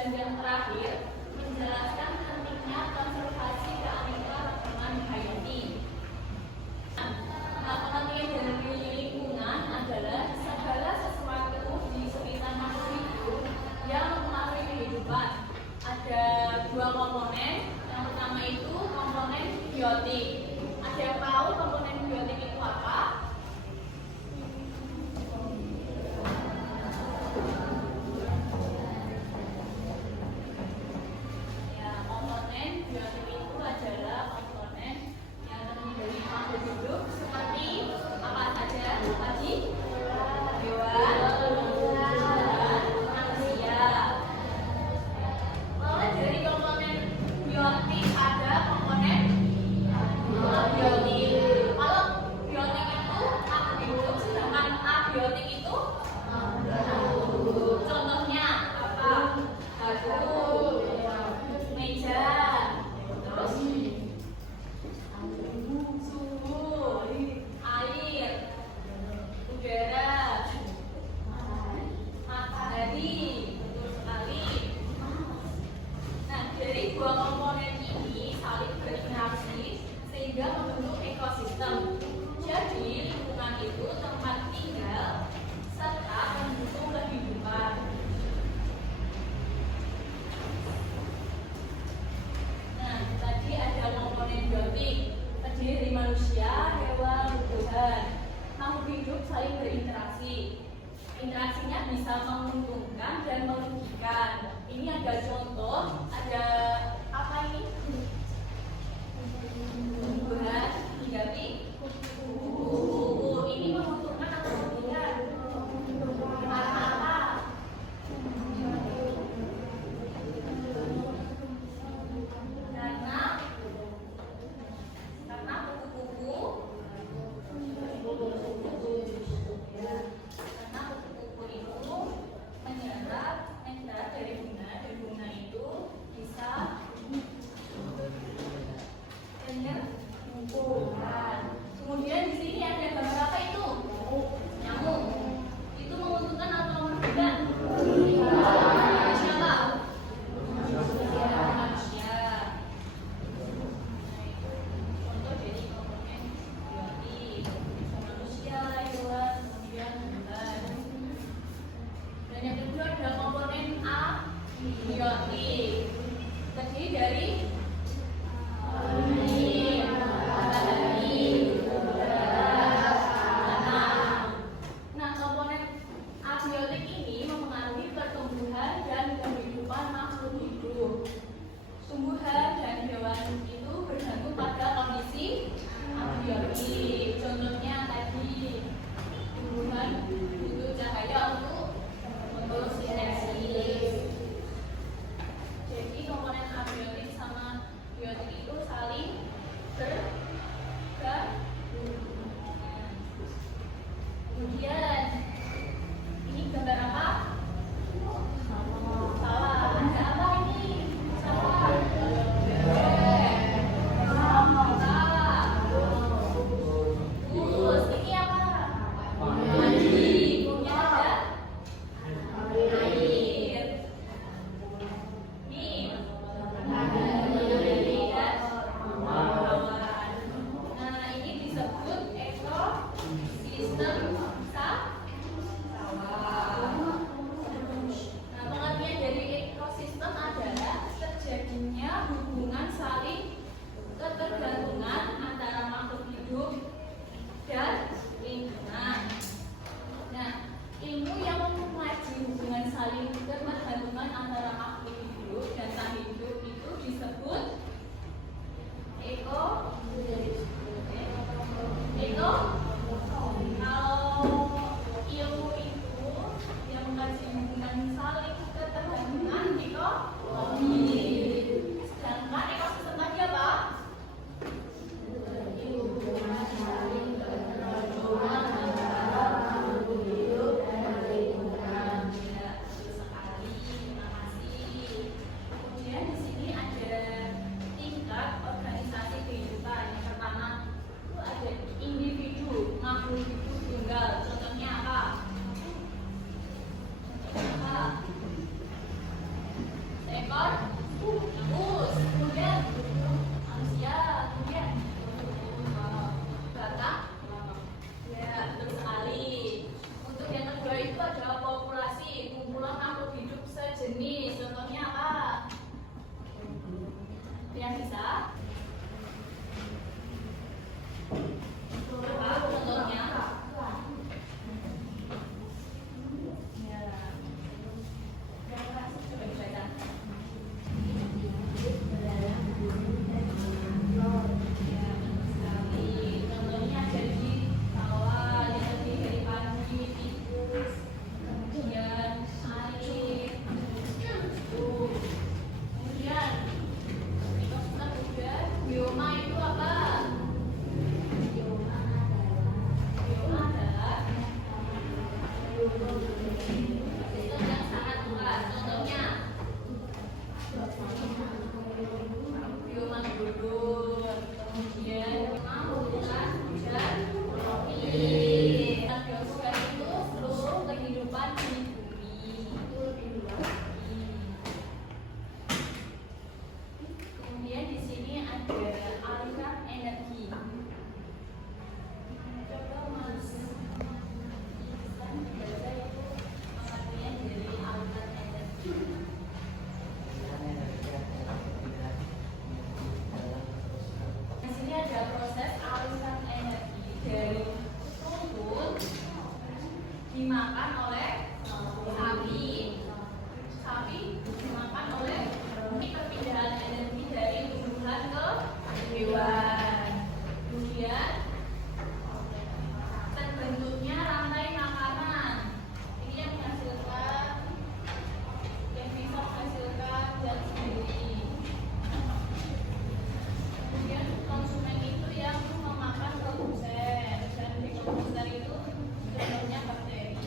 Dan yang terakhir, menjelaskan pentingnya konservasi keanekaragaman hayati. Pengertian dari lingkungan adalah segala sesuatu di sekitar makhluk hidup yang mempengaruhi kehidupan. Ada dua komponen. Yang pertama itu komponen biotik. Ada yang tahu komponen biotik itu apa? Ya, komponen biotik itu adalah komponen yang terdiri dari makhluk hidup seperti apa saja tadi? Hewan, dan manusia. Mulai dari komponen biotik ada komponen abiotik. Kalau biotik itu makhluk hidup, sedangkan abiotik itu contohnya apa? Batu, meja, terus suhu, air, udara, matahari, betul sekali. Nah, dari dua komponen ini saling berinteraksi sehingga membentuk ekosistem. Jadi, lingkungan itu tempat tinggal serta mendukung kehidupan. Nah, tadi ada komponen biotik, terdiri dari manusia, hewan, tumbuhan. Makhluk hidup saling berinteraksi. Interaksinya bisa menguntungkan dan merugikan. Ini ada contoh, ada apa ini? Tumbuhan, hinggapi kuku. Ini menguntungkan atau merugikan? Karena apa? Karena kuku-kuku itu menyerap nektar dari bunga, dan bunga itu bisa menyerap. Kemudian di sini ada gambar apa itu? Nyamuk. Itu menguntungkan atau merugikan? Siapa? Manusia. Contoh dari komponen biotik, manusia, hewan, kemudian tumbuhan. Dan yang kedua ada komponen abiotik, terdiri dari air, matahari, udara, tanah. Nah, komponen abiotik ini mempengaruhi pertumbuhan dan kehidupan makhluk hidup. Tumbuhan dan hewan itu bergantung pada kondisi abiotik. Contohnya tadi, tumbuhan butuh cahaya untuk fotosintesis. Jadi komponen abiotik sama Bagus. Kemudian manusia, kemudian batak. Ya, betul sekali. Untuk yang kedua itu adalah populasi, kumpulan makhluk hidup sejenis. Contohnya apa? Yang bisa? Apa contohnya? Ya. Coba dibaca. Ya, betul sekali. Contohnya jadi bawah yang terdiri dari padi, tikus, kemudian air, kemudian bioma itu apa? Bioma adalah sistem yang sangat luas. Contohnya bioma gurun, kemudian bioma hutan hujan tropis. Biosfer itu seluruh kehidupan di bumi. Kemudian di sini ada aliran energi. Coba Mas bisa dibaca itu pengertian dari aliran energi. Di sini ada proses aliran energi dari rumput dimakan oleh sapi dimakan oleh perpindahan energi dari tumbuhan ke hewan. Kemudian terbentuknya rantai makanan. Ini yang menghasilkan, yang bisa menghasilkan zat sendiri. Kemudian konsumen itu yang memakan produsen, dan di produsen itu contohnya bakteri.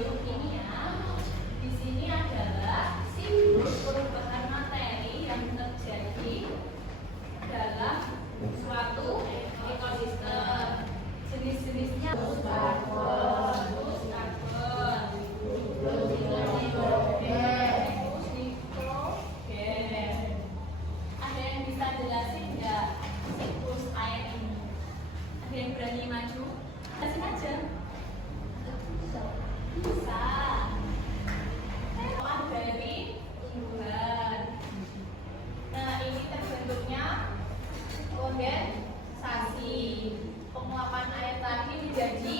Kimia di sini adalah siklus perubahan materi yang terjadi dalam suatu ekosistem. Jenis-jenisnya karbon, nitrogen. Ada yang bisa jelasin nggak siklus air ini? Ada yang berani maju? Jelasin aja. Bisa. Dari tumbuhan. Nah, ini terbentuknya kondensasi. Penguapan air tadi menjadi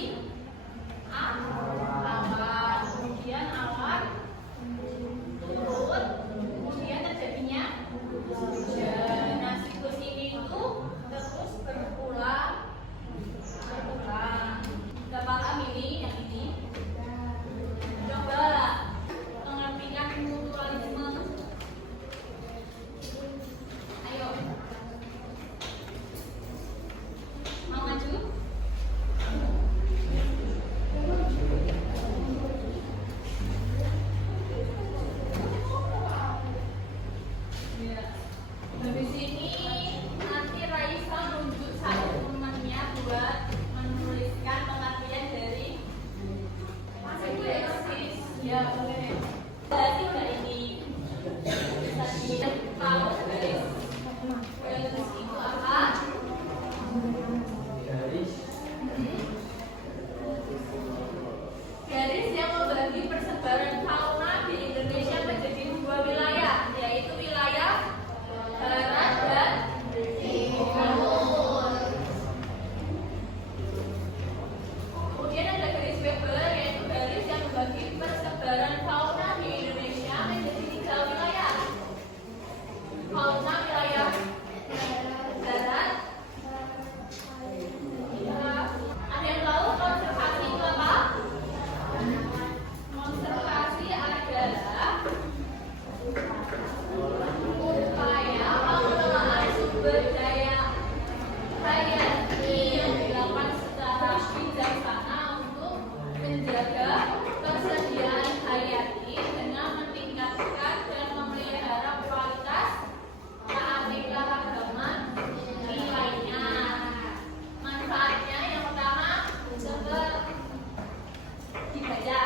awan. Kemudian awan turun. Kemudian terjadinya hujan. Nah, siklus ini itu terus berulang. Gak paham ini, yang ini? Coba pengertian mutualisme. Ayo. Mau maju? Ya. Habis ini nanti Raisa nunjuk satu temannya buat menuliskan pengertian dari sintesis. Ya boleh. Jadi udah ini tadi tahu garis. Garis itu apa? Garis yang membagi persebaran fauna di Indonesia menjadi dua wilayah, yaitu wilayah barat dan timur. Kemudian ada garis Weber, yaitu garis yang membagi persebaran fauna di Indonesia menjadi tiga wilayah. Fauna wilayah barat. Ada yang tahu konservasi itu apa? Konservasi adalah upaya pengelolaan sumber daya hayati yang dilakukan secara bijaksana untuk menjaga ketersediaan hayati dengan meningkatkan dan memelihara kualitas keanekaragaman nilainya. Manfaatnya yang pertama, coba dibaca.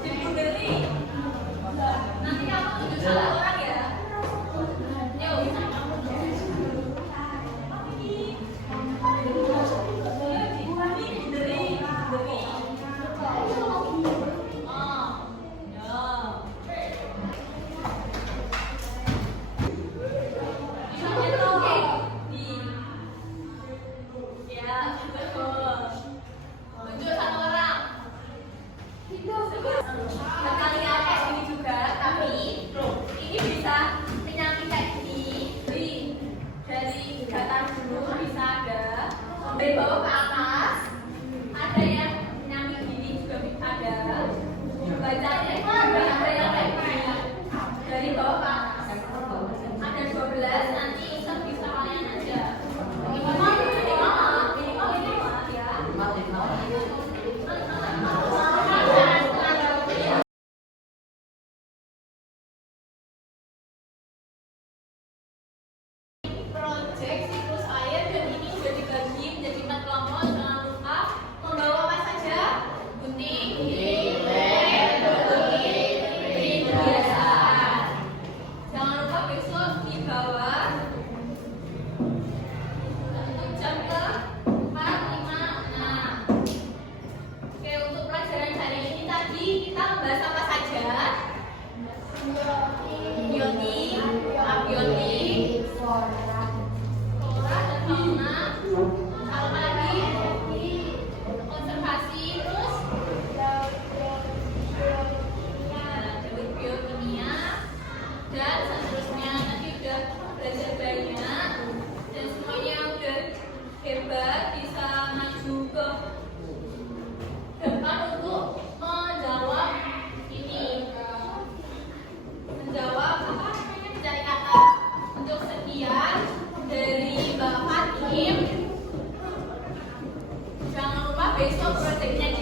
dibunderi. Nanti kamu tunjuk satu orang ya. Yuk. Dari bawah ke atas, ada yang nyambi gini juga ada. Bacanya juga ada yang kayak gini. Dari bawah ke atas ada 12, nanti Isa bisa kalian aja. Minimal ya. Project siklus air dan ini sudah dibagi menjadi 4 kelompok. Jangan lupa membawa apa saja? Gunting, biasa. Jangan lupa besok dibawa untuk jam ke 4, 5, 6. Oke, untuk pelajaran hari ini tadi kita membahas apa saja? Biotik, abiotik, flora dan fauna, apa lagi? Konservasi, terus biokimia dan seterusnya. Nanti udah belajar banyak dan semuanya udah hebat, bisa maju ke depan untuk menjawab ini, menjawab mencari kata. Untuk sekian dari Mbak Fatim. Jangan lupa besok proyeknya